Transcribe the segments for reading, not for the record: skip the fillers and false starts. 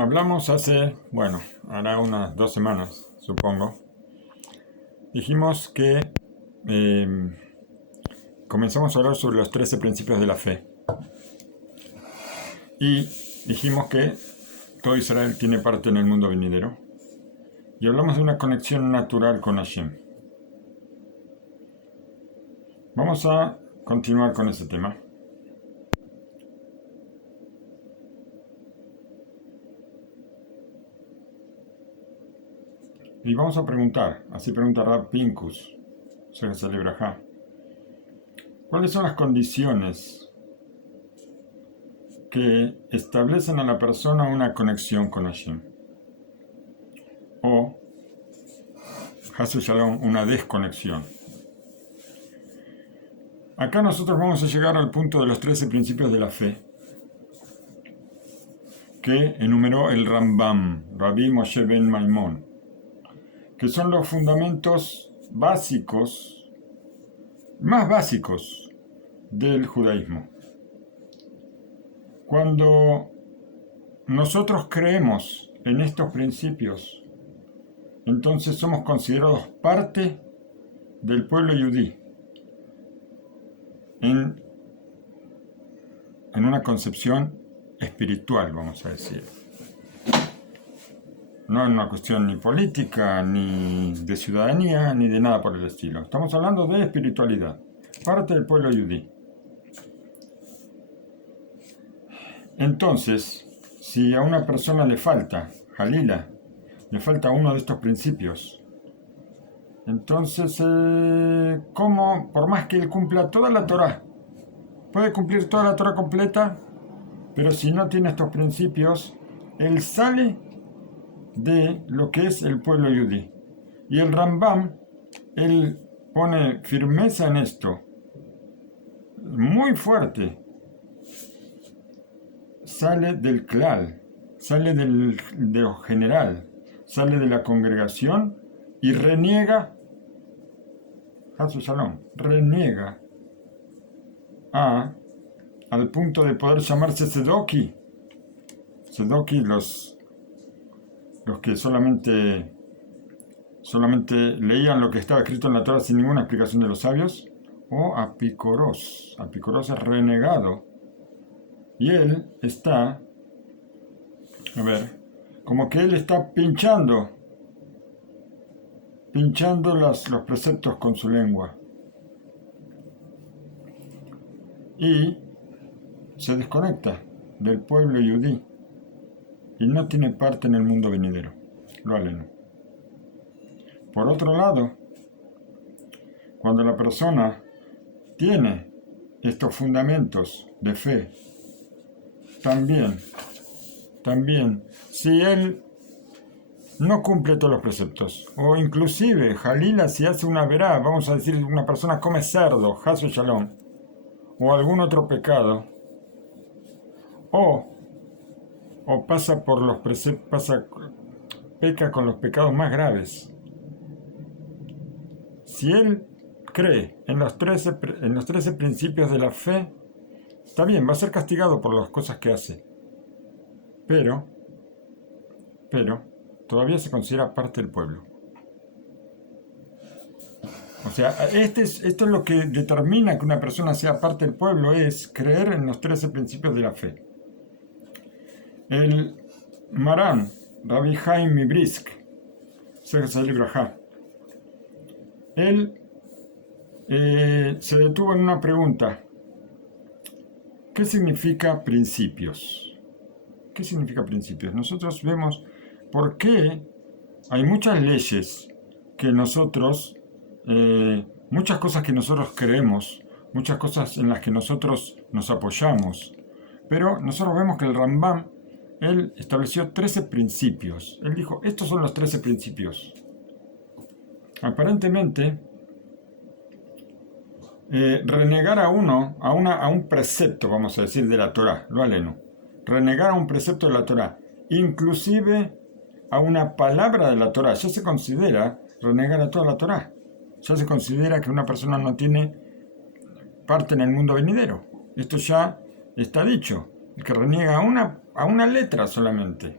Hablamos hace, bueno, hará unas 2 semanas, supongo. Dijimos que eh, comenzamos a hablar sobre los 13 principios de la fe. Y dijimos que todo Israel tiene parte en el mundo venidero. Y hablamos de una conexión natural con Hashem. Vamos a continuar con ese tema. Y vamos a preguntar, así pregunta Rab Pinkus, se celebra. ¿Cuáles son las condiciones que establecen a la persona una conexión con Hashem? O, Hasu Shalom, una desconexión. Acá nosotros vamos a llegar al punto de los 13 principios de la fe que enumeró el Rambam, Rabbi Moshe ben Maimón, que son los fundamentos básicos, más básicos del judaísmo. Cuando nosotros creemos en estos principios, entonces somos considerados parte del pueblo yudí, en una concepción espiritual, vamos a decir. No en una cuestión ni política, ni de ciudadanía, ni de nada por el estilo. Estamos hablando de espiritualidad, parte del pueblo yudí. Entonces, si a una persona le falta, Jalila, le falta uno de estos principios, entonces, ¿cómo? Por más que él cumpla toda la Torá, puede cumplir toda la Torá completa, pero si no tiene estos principios, él sale de lo que es el pueblo yudí. Y el Rambam, él pone firmeza en esto, muy fuerte. Sale del klal, sale de lo general, sale de la congregación y reniega, Hasu Shalom, reniega al punto de poder llamarse Sedoki. Sedoki, los que solamente leían lo que estaba escrito en la Torah sin ninguna explicación de los sabios, o Apicoros. Apicoros es renegado. Y él está, como que él está pinchando los preceptos con su lengua. Y se desconecta del pueblo yudí y no tiene parte en el mundo venidero. Lo aleno. Por otro lado, cuando la persona tiene estos fundamentos de fe, también, si él no cumple todos los preceptos, o inclusive, Jalila, si hace una verá, vamos a decir, una persona come cerdo, Hasu Shalom, o algún otro pecado, o pasa por los preceptos, peca con los pecados más graves. Si él cree en los 13 principios de la fe, está bien, va a ser castigado por las cosas que hace. Pero, todavía se considera parte del pueblo. O sea, esto es lo que determina que una persona sea parte del pueblo, es creer en los 13 principios de la fe. El Marán, Rabbi Haim Mibrisk, él se detuvo en una pregunta. ¿Qué significa principios? ¿Qué significa principios? Nosotros vemos por qué hay muchas leyes que nosotros, muchas cosas que nosotros creemos, muchas cosas en las que nosotros nos apoyamos, pero nosotros vemos que el Rambam, él estableció 13 principios. Él dijo, estos son los 13 principios. Aparentemente, renegar a un precepto, vamos a decir, de la Torá, lo aleno. Renegar a un precepto de la Torá, inclusive a una palabra de la Torá, ya se considera renegar a toda la Torá. Ya se considera que una persona no tiene parte en el mundo venidero. Esto ya está dicho. El que reniega a una letra solamente.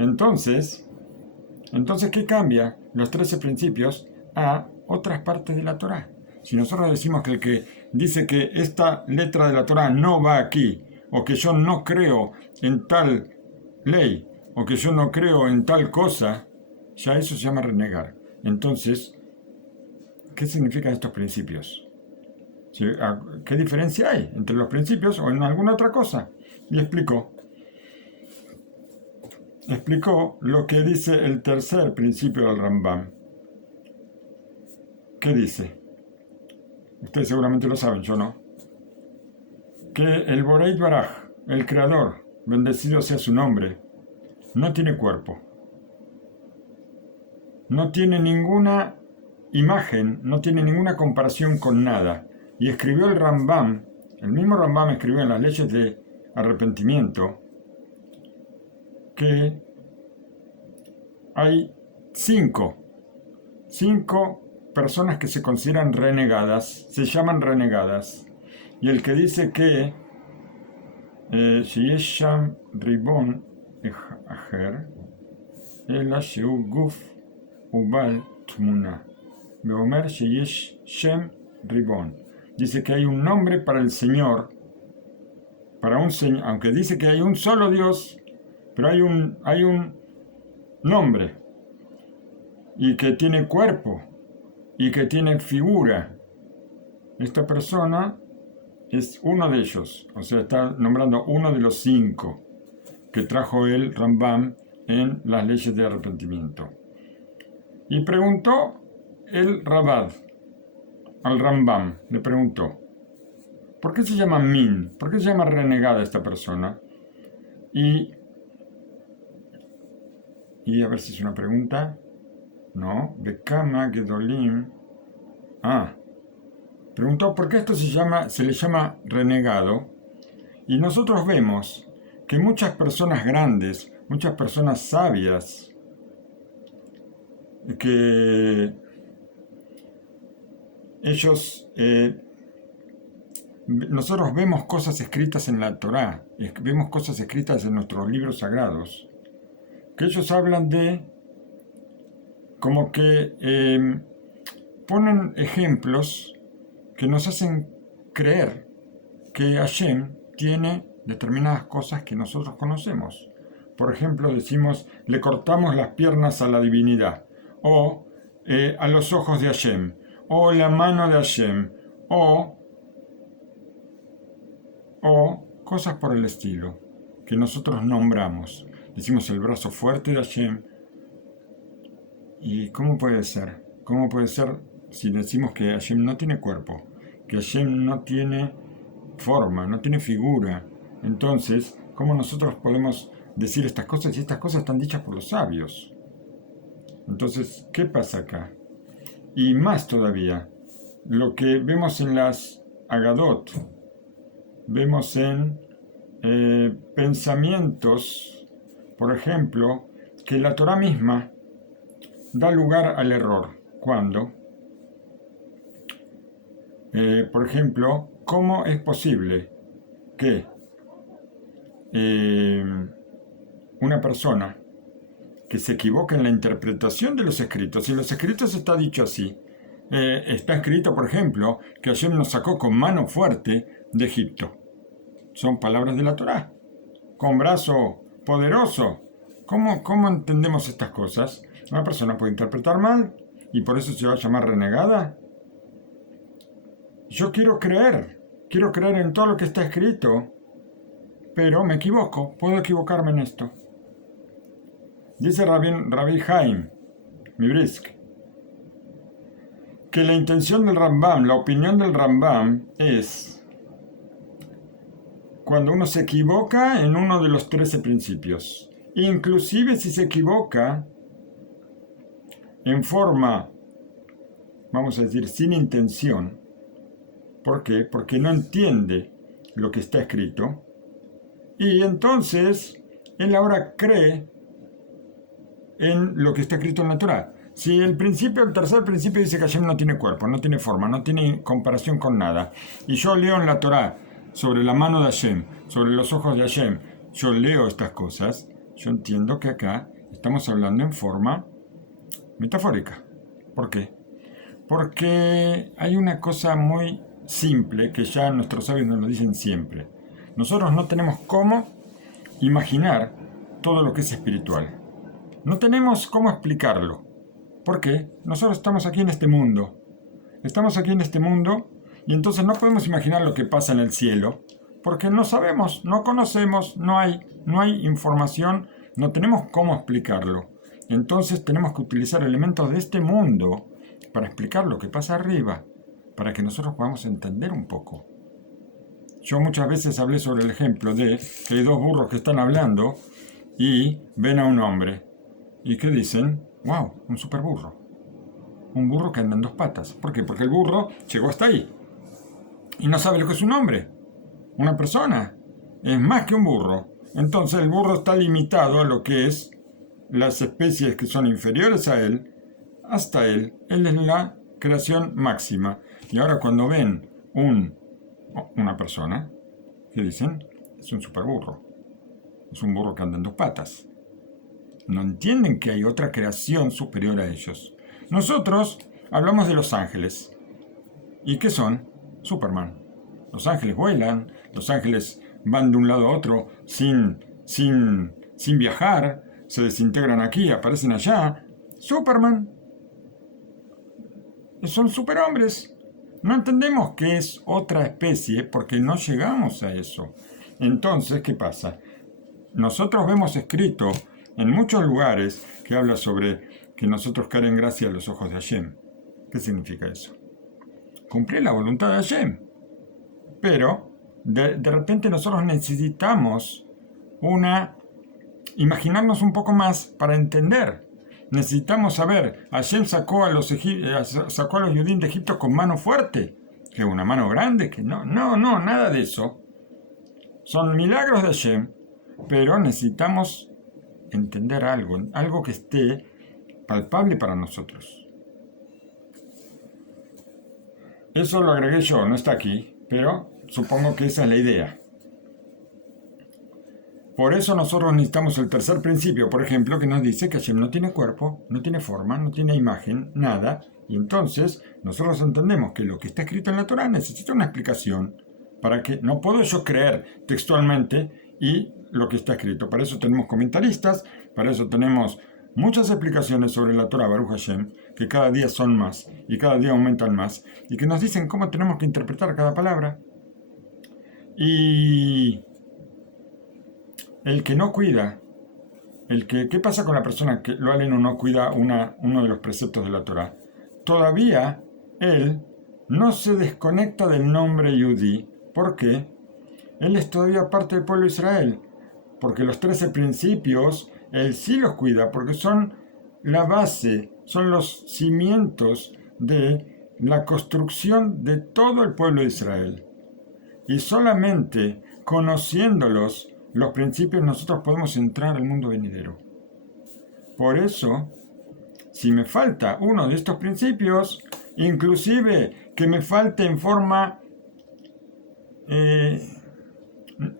Entonces, ¿qué cambia los 13 principios a otras partes de la Torá? Si nosotros decimos que el que dice que esta letra de la Torá no va aquí, o que yo no creo en tal ley, o que yo no creo en tal cosa, ya eso se llama renegar. Entonces, ¿qué significan estos principios? ¿Qué diferencia hay entre los principios o en alguna otra cosa? Y explicó lo que dice el tercer principio del Rambam. ¿Qué dice? Ustedes seguramente lo saben, yo no. Que el Boreit Baraj, el Creador, bendecido sea su nombre, no tiene cuerpo. No tiene ninguna imagen, no tiene ninguna comparación con nada. Y escribió el Rambam, el mismo Rambam escribió en las leyes de arrepentimiento, que hay cinco personas que se consideran renegadas, se llaman renegadas. Y el que dice que Sheyesham Ribon Aher, Ela Sheu Guf Ubal Tmuna. Beomer Sheyesh Shem Ribon. Dice que hay un nombre para el Señor, para un Señor, aunque dice que hay un solo Dios, pero hay un nombre, y que tiene cuerpo, y que tiene figura. Esta persona es uno de ellos, o sea, está nombrando uno de los 5 que trajo el Rambam en las leyes de arrepentimiento. Y preguntó el Rabad al Rambam, le preguntó, ¿por qué se llama Min? ¿Por qué se llama renegada esta persona? Y a ver si es una pregunta. No, Bekama Gedolim. Preguntó por qué esto se le llama renegado. Y nosotros vemos que muchas personas grandes, muchas personas sabias, que ellos, nosotros vemos cosas escritas en la Torá, vemos cosas escritas en nuestros libros sagrados, que ellos hablan de, como que ponen ejemplos que nos hacen creer que Hashem tiene determinadas cosas que nosotros conocemos. Por ejemplo, decimos, le cortamos las piernas a la divinidad, o a los ojos de Hashem, o la mano de Hashem, o cosas por el estilo, que nosotros nombramos. Decimos el brazo fuerte de Hashem. ¿Y cómo puede ser? ¿Cómo puede ser si decimos que Hashem no tiene cuerpo? Que Hashem no tiene forma, no tiene figura. Entonces, ¿cómo nosotros podemos decir estas cosas si estas cosas están dichas por los sabios? Entonces, ¿qué pasa acá? Y más todavía, lo que vemos en las Agadot, vemos en pensamientos, por ejemplo, que la Torá misma da lugar al error. ¿Cuándo? Por ejemplo, ¿cómo es posible que una persona que se equivoca en la interpretación de los escritos, si en los escritos está dicho así, está escrito, por ejemplo, que Hashem nos sacó con mano fuerte de Egipto? Son palabras de la Torá, con brazo poderoso. ¿Cómo entendemos estas cosas? Una persona puede interpretar mal y por eso se va a llamar renegada. Yo quiero creer en todo lo que está escrito, pero me equivoco, puedo equivocarme en esto. Dice Rabbi Haim Mibrisk que la intención del Rambam, la opinión del Rambam es cuando uno se equivoca en uno de los 13 principios, inclusive si se equivoca en forma, vamos a decir, sin intención. ¿Por qué? Porque no entiende lo que está escrito. Y entonces, él ahora cree en lo que está escrito en la Torá. Si el tercer principio dice que Hashem no tiene cuerpo, no tiene forma, no tiene comparación con nada, y yo leo en la Torá sobre la mano de Hashem, sobre los ojos de Hashem, yo leo estas cosas, yo entiendo que acá estamos hablando en forma metafórica. ¿Por qué? Porque hay una cosa muy simple que ya nuestros sabios nos lo dicen siempre. Nosotros no tenemos cómo imaginar todo lo que es espiritual. No tenemos cómo explicarlo. ¿Por qué? Nosotros estamos aquí en este mundo. Estamos aquí en este mundo y entonces no podemos imaginar lo que pasa en el cielo porque no sabemos, no conocemos, no hay información, no tenemos cómo explicarlo. Entonces tenemos que utilizar elementos de este mundo para explicar lo que pasa arriba, para que nosotros podamos entender un poco. Yo muchas veces hablé sobre el ejemplo de que hay dos burros que están hablando y ven a un hombre. ¿Y qué dicen? ¡Wow! Un super burro. Un burro que anda en dos patas. ¿Por qué? Porque el burro llegó hasta ahí. Y no sabe lo que es un hombre. Una persona. Es más que un burro. Entonces el burro está limitado a lo que es las especies que son inferiores a él, hasta él. Él es la creación máxima. Y ahora cuando ven una persona, ¿qué dicen? Es un super burro. Es un burro que anda en dos patas. No entienden que hay otra creación superior a ellos. Nosotros hablamos de los ángeles. ¿Y qué son? Superman. Los ángeles vuelan, los ángeles van de un lado a otro sin viajar, se desintegran aquí, aparecen allá. Superman. Son superhombres. No entendemos que es otra especie porque no llegamos a eso. Entonces, ¿qué pasa? Nosotros vemos escrito en muchos lugares que habla sobre que nosotros caer en gracia a los ojos de Hashem. ¿Qué significa eso? Cumplir la voluntad de Hashem. Pero de repente nosotros necesitamos imaginarnos un poco más para entender. Necesitamos saber, Hashem sacó a los judíos de Egipto con mano fuerte, que una mano grande, que no, nada de eso. Son milagros de Hashem, pero necesitamos entender algo que esté palpable para nosotros. Eso lo agregué yo, no está aquí, pero supongo que esa es la idea. Por eso nosotros necesitamos el tercer principio, por ejemplo, que nos dice que Hashem no tiene cuerpo, no tiene forma, no tiene imagen, nada. Y entonces nosotros entendemos que lo que está escrito en la Torah necesita una explicación. Para que no puedo yo creer textualmente y lo que está escrito. Para eso tenemos comentaristas, para eso tenemos muchas explicaciones sobre la Torah, Baruch Hashem, que cada día son más y cada día aumentan más y que nos dicen cómo tenemos que interpretar cada palabra. Y el que no cuida, ¿qué pasa con la persona que lo aleno no cuida uno de los preceptos de la Torah? Todavía él no se desconecta del nombre Yudí. ¿Por qué? Él es todavía parte del pueblo de Israel. Porque los 13 principios, él sí los cuida, porque son la base, son los cimientos de la construcción de todo el pueblo de Israel. Y solamente conociéndolos, los principios, nosotros podemos entrar al mundo venidero. Por eso, si me falta uno de estos principios, inclusive que me falte en forma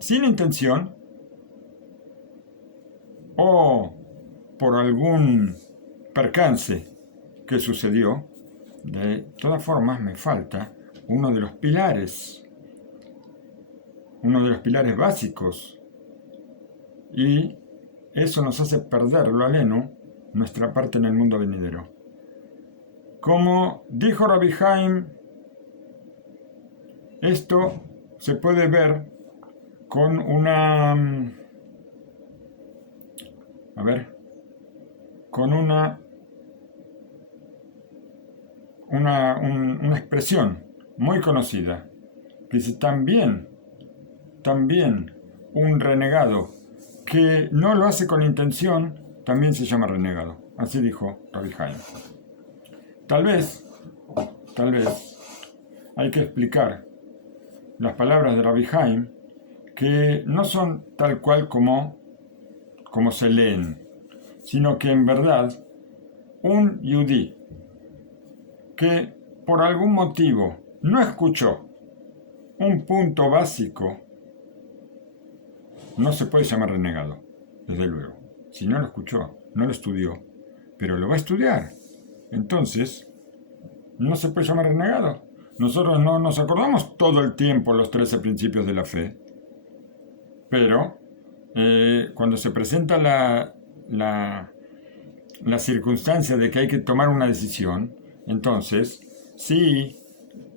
sin intención, o por algún percance que sucedió, de todas formas me falta uno de los pilares básicos, y eso nos hace perder lo aleno, nuestra parte en el mundo venidero. Como dijo Rabbi Haim, esto se puede ver con una expresión muy conocida, que dice también un renegado que no lo hace con intención, también se llama renegado. Así dijo Rabbi Haim. Tal vez hay que explicar las palabras de Rabbi Haim, que no son tal cual como se leen, sino que en verdad un yudí que por algún motivo no escuchó un punto básico no se puede llamar renegado, desde luego. si no lo escuchó, no lo estudió, pero lo va a estudiar. Entonces, no se puede llamar renegado. Nosotros no nos acordamos todo el tiempo los 13 principios de la fe, pero cuando se presenta la circunstancia de que hay que tomar una decisión, entonces, si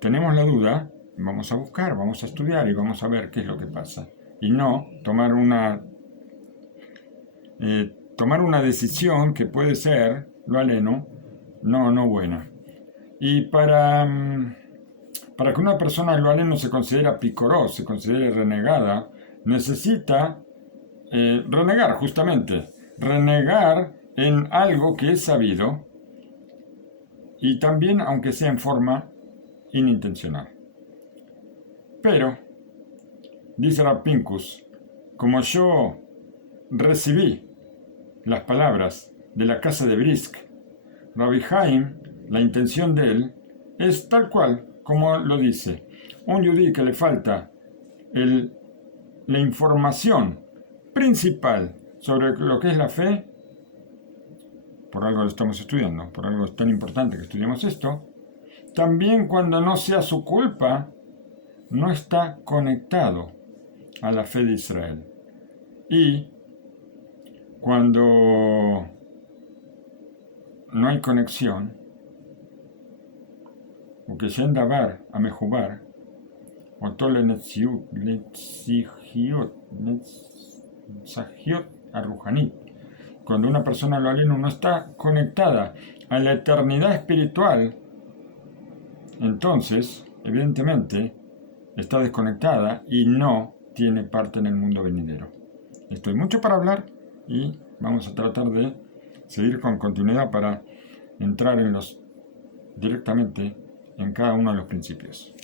tenemos la duda, vamos a buscar, vamos a estudiar y vamos a ver qué es lo que pasa. Y no tomar una decisión que puede ser, lo aleno, no buena. Y para que una persona lo aleno se considere picoró, se considere renegada, necesita renegar, justamente. Renegar en algo que es sabido y también aunque sea en forma inintencional. Pero, dice Rav Pinkus, como yo recibí las palabras de la casa de Brisk, Rabbi Haim, la intención de él, es tal cual como lo dice. Un yudí que le falta la información principal sobre lo que es la fe, por algo lo estamos estudiando, por algo es tan importante que estudiemos esto, también cuando no sea su culpa, no está conectado a la fe de Israel. Y cuando no hay conexión, o que yen davar a mejubar, o tole netziut arrujanit, cuando una persona lo aleno no está conectada a la eternidad espiritual, entonces, evidentemente, está desconectada y no tiene parte en el mundo venidero. Esto hay mucho para hablar y vamos a tratar de seguir con continuidad para entrar directamente en cada uno de los principios.